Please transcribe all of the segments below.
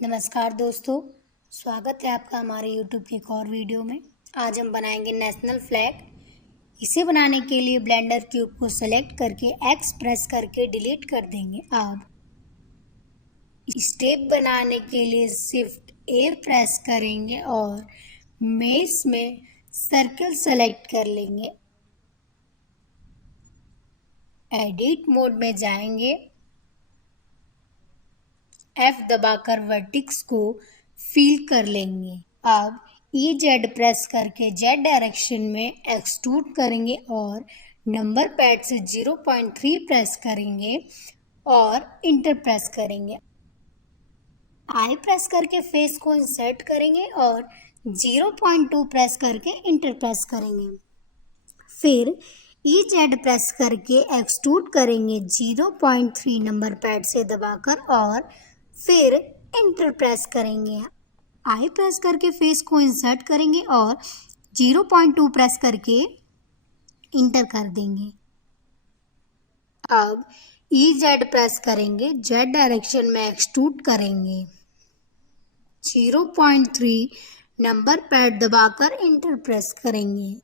नमस्कार दोस्तों, स्वागत है आपका हमारे YouTube की एक और वीडियो में। आज हम बनाएंगे नेशनल फ्लैग। इसे बनाने के लिए ब्लेंडर क्यूब को सेलेक्ट करके X प्रेस करके डिलीट कर देंगे। अब स्टेप बनाने के लिए शिफ्ट A प्रेस करेंगे और मेश में सर्कल सेलेक्ट कर लेंगे। एडिट मोड में जाएंगे, F दबाकर वर्टेक्स को फिल कर लेंगे। अब EZ प्रेस करके Z डायरेक्शन में एक्सट्रूड करेंगे और नंबर पैड से 0.3 प्रेस करेंगे और इंटर प्रेस करेंगे। I प्रेस करके फेस को इंसर्ट करेंगे और 0.2 प्रेस करके इंटर प्रेस करेंगे। फिर EZ प्रेस करके एक्सट्रूड करेंगे 0.3 नंबर पैड से दबाकर और फिर इंटर प्रेस करेंगे। आई प्रेस करके फेस को इंसर्ट करेंगे और 0.2 प्रेस करके इंटर कर देंगे। अब EZ प्रेस करेंगे, Z डायरेक्शन में एक्सट्रूड करेंगे 0.3 नंबर पैड दबाकर इंटर प्रेस करेंगे।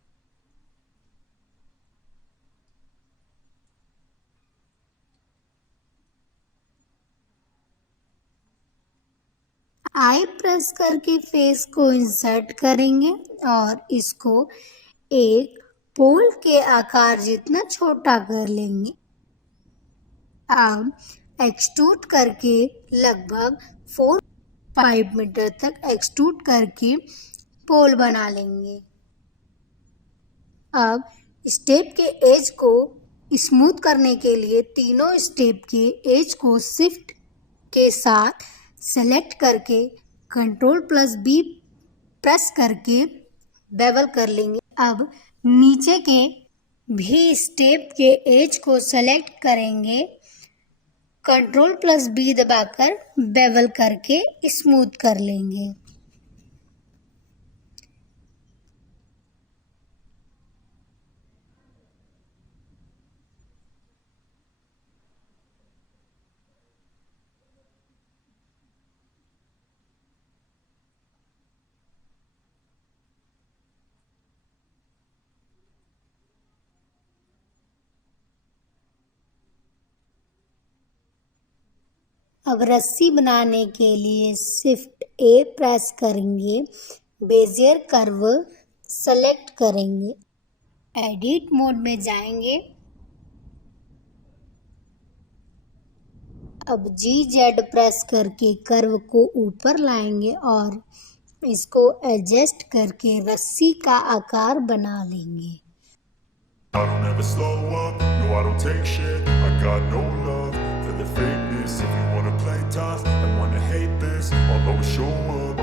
आई प्रेस करके फेस को इंसर्ट करेंगे और इसको एक पोल के आकार जितना छोटा कर लेंगे। अब एक्सट्रूड करके लगभग 4-5 मीटर तक एक्सट्रूड करके पोल बना लेंगे। अब स्टेप के एज को स्मूथ करने के लिए तीनों स्टेप के एज को शिफ्ट के साथ सेलेक्ट करके Ctrl+B प्रेस करके बेवल कर लेंगे। अब नीचे के भी स्टेप के एज को सेलेक्ट करेंगे, Ctrl+B दबाकर बेवल करके स्मूथ कर लेंगे। अब रस्सी बनाने के लिए शिफ्ट A प्रेस करेंगे, बेजियर कर्व सेलेक्ट करेंगे, एडिट मोड में जाएंगे। अब GZ प्रेस करके कर्व को ऊपर लाएंगे और इसको एडजस्ट करके रस्सी का आकार बना लेंगे। I don't ever slow up, no I don't take shit. I got no love for the fakeness. If you wanna play tough and wanna hate this, I'll always show up.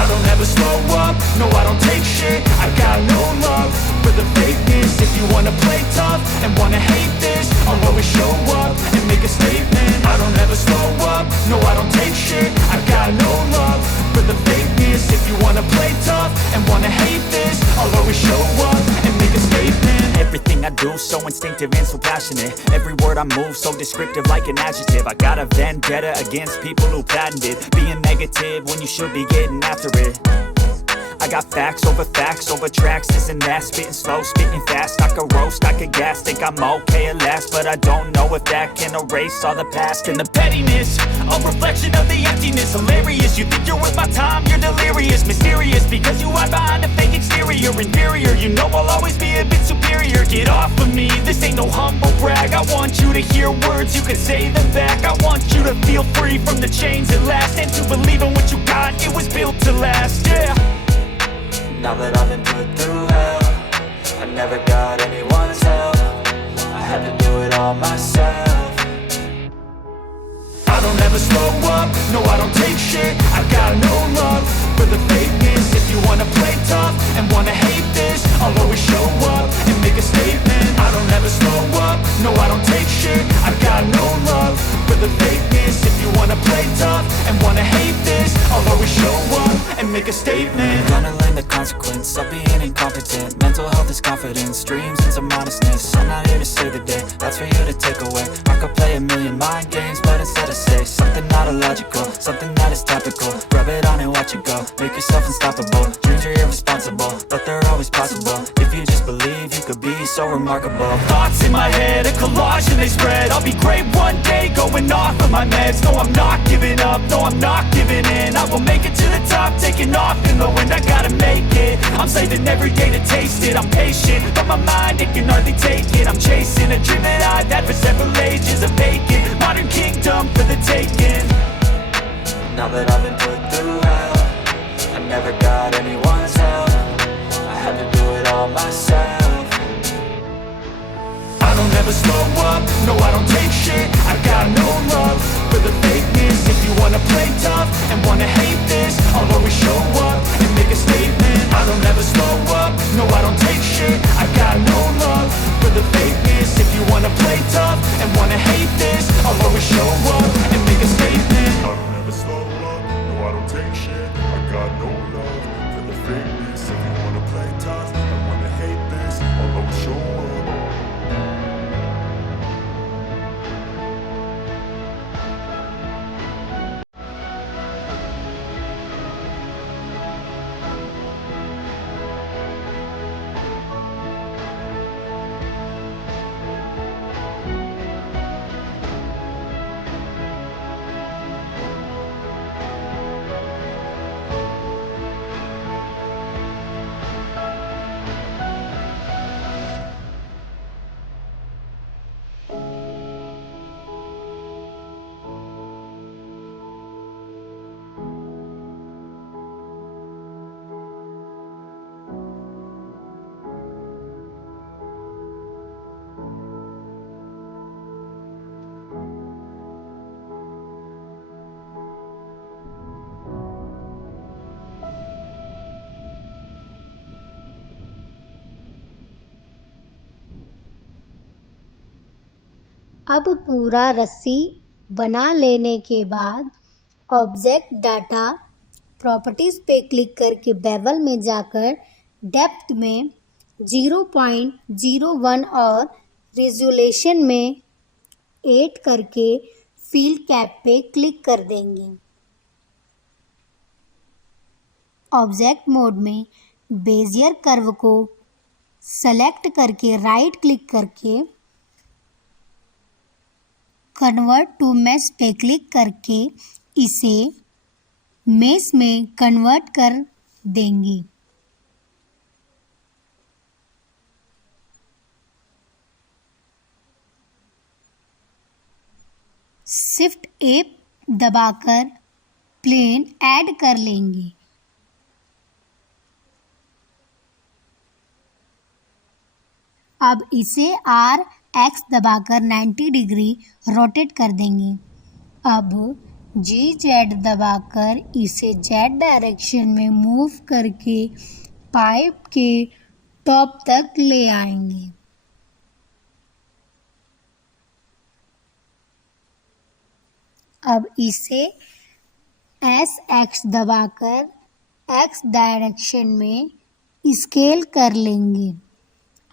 I don't ever slow up, no I don't take shit. I got no love for the fakeness. If you wanna play tough and wanna hate this, I'll always show up and make a statement. I don't ever slow up, no I don't take shit. I got no love for the fakeness. If you wanna play tough and wanna hate this, I'll always show up and make a statement. Everything I do so instinctive and so passionate. Every word I move so descriptive like an adjective. I got a vendetta against people who patented being negative when you should be getting after it. I got facts over tracks, this and that. Spitting slow, spitting fast. I could roast, I could gas. Think I'm okay at last, but I don't know if that can erase all the past. And the pettiness, a reflection of the emptiness. Hilarious, you think you're worth my time, you're delirious. Mysterious, because you hide behind a fake exterior. Inferior, you know I'll always be a bit superior. Get off of me, this ain't no humble brag. I want you to hear words, you can say them back. I want you to feel free from the chains at last, and to believe in what you got, it was built to last, yeah. Now that I've been put through hell, I never got anyone's help. I had to do it all myself. I don't ever slow up, no I don't take shit. I got no love for the fakeness. If you wanna play tough and wanna hate this, I'll always show up and make a statement. I don't ever slow up, no I don't take shit. I got no love for the fakeness. If you wanna play tough and wanna hate this, I'll always show up and make a statement. Gonna learn the consequence of being incompetent. Mental health is confidence, dreams and some honestness. I'm not here to save the day, that's for you to take away. I could play a million mind games, but instead I say something not illogical, something that is topical. Rub it on and watch it go, make yourself unstoppable. Dreams are irresponsible, but they're always possible. If you just believe, you could be so remarkable. Thoughts in my head, a collage and they spread. I'll be great one day, going off of my meds. No, I'm not giving up, no, I'm not giving in. I will make it to the top, taking off in the wind. I gotta make it, I'm saving every day to taste it. I'm patient, but my mind, it can hardly take it. I'm chasing a dream that I've had for several ages. A vacant, modern kingdom for the taking. Now that I've been put through hell, I never got anyone's help. I had to do it all myself. I don't ever slow up, no I don't take shit. I got no love for the fakeness. If you wanna play tough and wanna hate this, I'll always show up and make a statement. I don't ever slow up, no I don't take shit. I got no love for the fakeness. If you wanna play tough and wanna hate this, I'll always show up and make a statement. I don't ever slow up, no I don't take shit. I got no love for the fakeness. If you wanna play tough and wanna hate this, I'll always show up. अब पूरा रस्सी बना लेने के बाद object data properties पे click करके bevel में जाकर डेप्थ में 0.01 और रिजोल्यूशन में 8 करके फिल कैप पे क्लिक कर देंगे। ऑब्जेक्ट मोड में बेजियर कर्व को सेलेक्ट करके राइट क्लिक करके कन्वर्ट टू मेश पे क्लिक करके इसे मेश में कन्वर्ट कर देंगे। शिफ्ट ए दबाकर प्लेन ऐड कर लेंगे। अब इसे RX दबाकर 90 डिग्री रोटेट कर देंगे। अब GZ दबाकर इसे Z डायरेक्शन में मूव करके पाइप के टॉप तक ले आएंगे। अब इसे SX दबाकर X डायरेक्शन में स्केल कर लेंगे।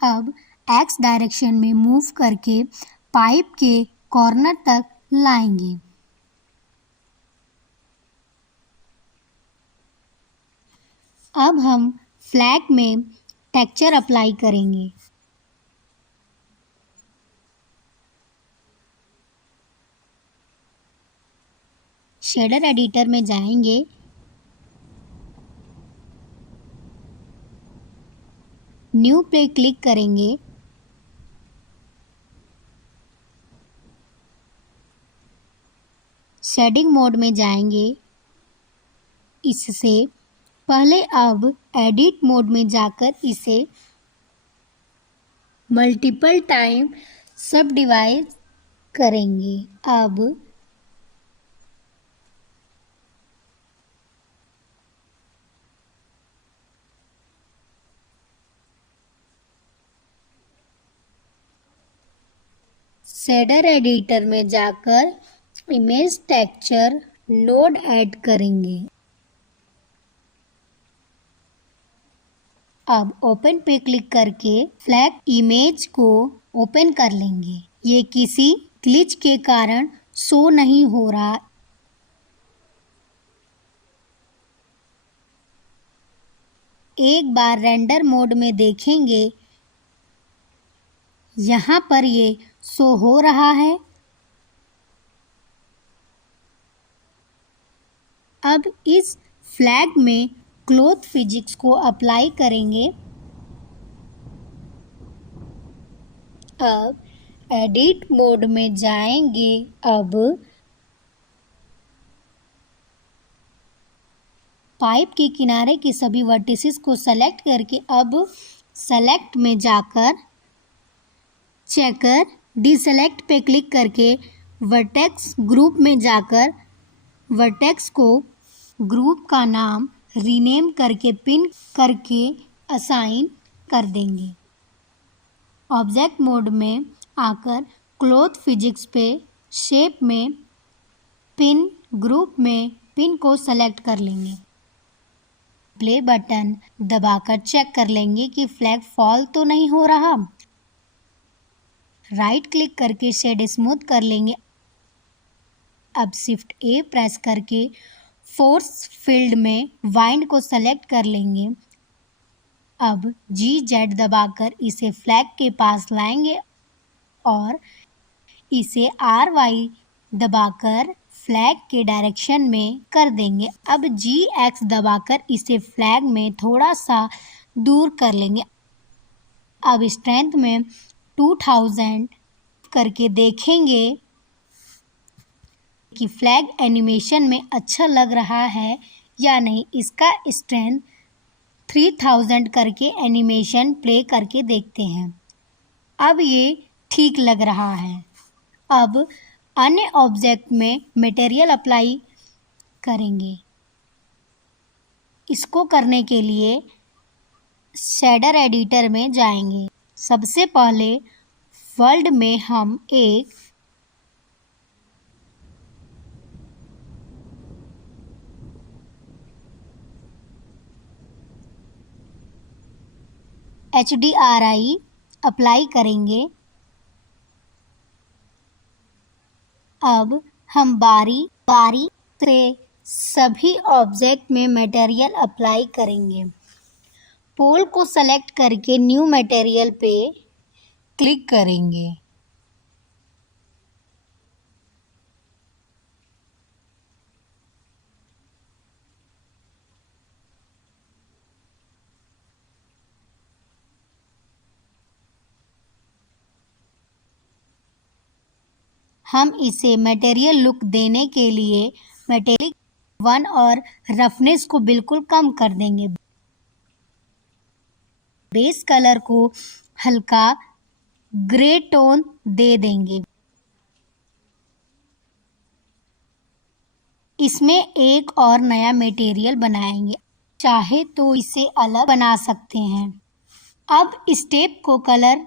अब X डायरेक्शन में मूव करके पाइप के कॉर्नर तक लाएंगे। अब हम फ्लैग में टेक्सचर अप्लाई करेंगे। शेडर एडिटर में जाएंगे। न्यू पे क्लिक करेंगे। शेडिंग मोड में जाएंगे। इससे पहले अब एडिट मोड में जाकर इसे मल्टीपल टाइम सब डिवाइड करेंगे। अब शेडर एडिटर में जाकर इमेज टेक्सचर नोड ऐड करेंगे। अब ओपन पे क्लिक करके फ्लैग इमेज को ओपन कर लेंगे। ये किसी ग्लिच के कारण शो नहीं हो रहा। एक बार रेंडर मोड में देखेंगे, यहाँ पर ये शो हो रहा है। अब इस फ्लैग में क्लॉथ फिजिक्स को अप्लाई करेंगे। अब एडिट मोड में जाएंगे। अब पाइप के किनारे के सभी वर्टिसेस को सेलेक्ट करके अब सेलेक्ट में जाकर चेकर डिसेलेक्ट पे क्लिक करके वर्टेक्स ग्रुप में जाकर वर्टेक्स को ग्रुप का नाम रीनेम करके पिन करके असाइन कर देंगे। ऑब्जेक्ट मोड में आकर क्लॉथ फिजिक्स पे शेप में पिन ग्रुप में पिन को सेलेक्ट कर लेंगे। प्ले बटन दबाकर चेक कर लेंगे कि फ्लैग फॉल तो नहीं हो रहा। राइट क्लिक करके शेड स्मूथ कर लेंगे। अब शिफ्ट ए प्रेस करके फोर्स फील्ड में वाइंड को सेलेक्ट कर लेंगे। अब GZ दबाकर इसे फ्लैग के पास लाएंगे और इसे RY दबाकर फ्लैग के डायरेक्शन में कर देंगे। अब GX दबाकर इसे फ्लैग में थोड़ा सा दूर कर लेंगे। अब स्ट्रेंथ में 2000 करके देखेंगे कि फ्लैग एनिमेशन में अच्छा लग रहा है या नहीं। इसका स्ट्रेंथ 3000 करके एनिमेशन प्ले करके देखते हैं। अब ये ठीक लग रहा है। अब अन्य ऑब्जेक्ट में मटेरियल अप्लाई करेंगे। इसको करने के लिए शेडर एडिटर में जाएंगे। सबसे पहले वर्ल्ड में हम एक HDRI अप्लाई करेंगे। अब हम बारी से सभी ऑब्जेक्ट में मटेरियल अप्लाई करेंगे। पोल को सेलेक्ट करके न्यू मटेरियल पे क्लिक करेंगे। हम इसे मटेरियल लुक देने के लिए मेटेलिक 1 और रफनेस को बिल्कुल कम कर देंगे। बेस कलर को हल्का ग्रे टोन दे देंगे। इसमें एक और नया मटेरियल बनाएंगे। चाहे तो इसे अलग बना सकते हैं। अब स्टेप को कलर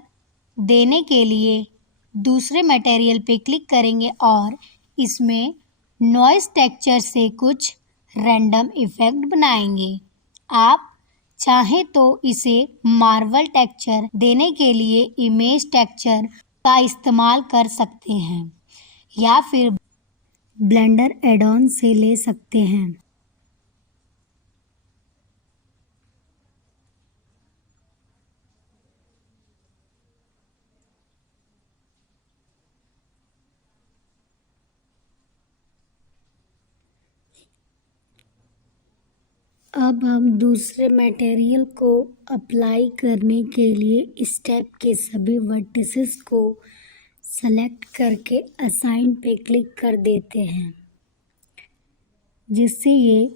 देने के लिए दूसरे मटेरियल पे क्लिक करेंगे और इसमें नॉइस टेक्सचर से कुछ रैंडम इफेक्ट बनाएंगे। आप चाहें तो इसे मार्वल टेक्सचर देने के लिए इमेज टेक्सचर का इस्तेमाल कर सकते हैं या फिर ब्लेंडर एड-ऑन से ले सकते हैं। अब हम दूसरे मटेरियल को अप्लाई करने के लिए स्टेप के सभी वर्टिसेस को सेलेक्ट करके असाइन पे क्लिक कर देते हैं, जिससे ये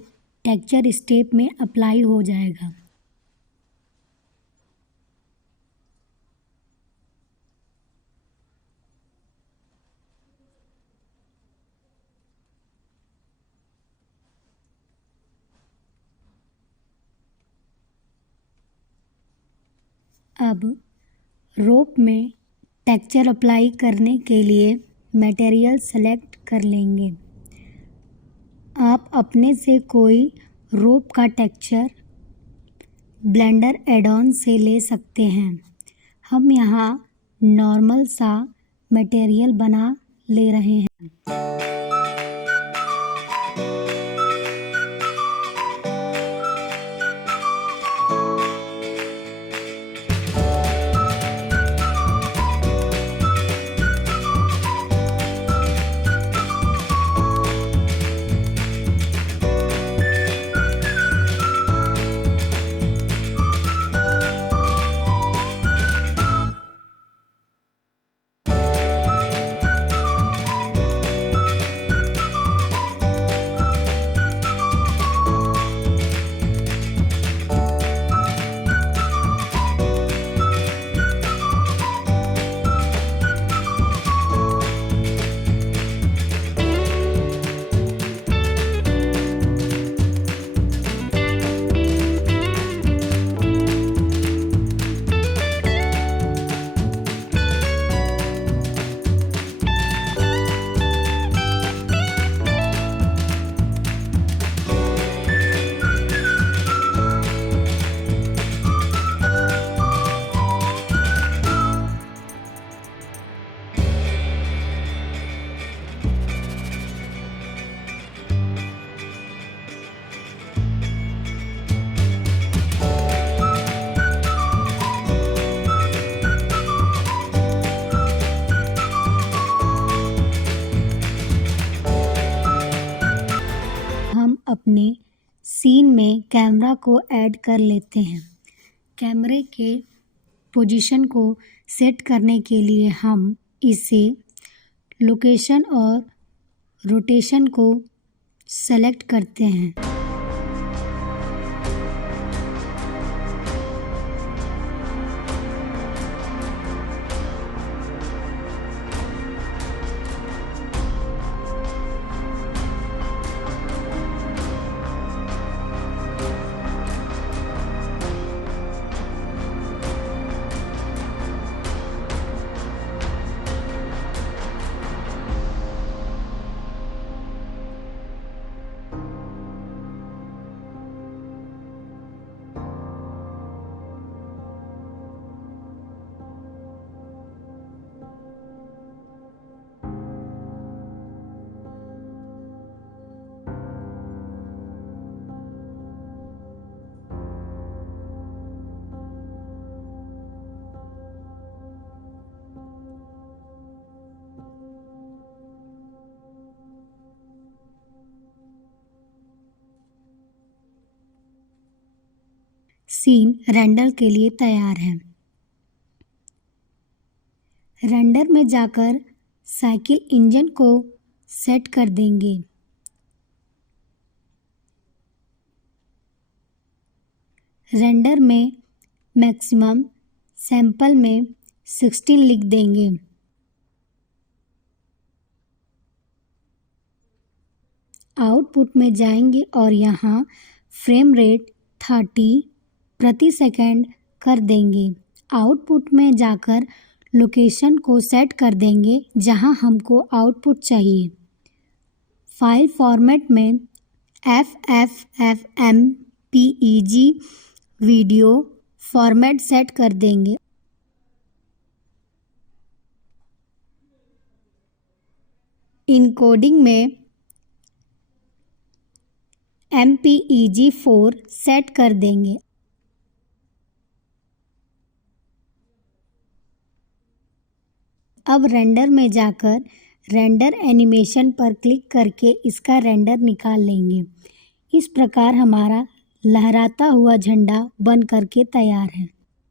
टेक्सचर स्टेप में अप्लाई हो जाएगा। अब रोप में टेक्सचर अप्लाई करने के लिए मटेरियल सेलेक्ट कर लेंगे। आप अपने से कोई रोप का टेक्सचर ब्लेंडर एड-ऑन से ले सकते हैं। हम यहाँ नॉर्मल सा मटेरियल बना ले रहे हैं। अपने सीन में कैमरा को ऐड कर लेते हैं। कैमरे के पोजीशन को सेट करने के लिए हम इसे लोकेशन और रोटेशन को सेलेक्ट करते हैं। सीन रेंडर के लिए तैयार है। रेंडर में जाकर साइकिल इंजन को सेट कर देंगे। रेंडर में मैक्सिमम सैंपल में 16 लिख देंगे। आउटपुट में जाएंगे और यहाँ फ्रेम रेट 30 प्रति सेकंड कर देंगे। आउटपुट में जाकर लोकेशन को सेट कर देंगे जहां हमको आउटपुट चाहिए। फाइल फॉर्मेट में FFFmpeg वीडियो फॉर्मेट सेट कर देंगे। इनकोडिंग में MPEG-4 सेट कर देंगे। अब रेंडर में जाकर रेंडर एनिमेशन पर क्लिक करके इसका रेंडर निकाल लेंगे। इस प्रकार हमारा लहराता हुआ झंडा बन करके तैयार है।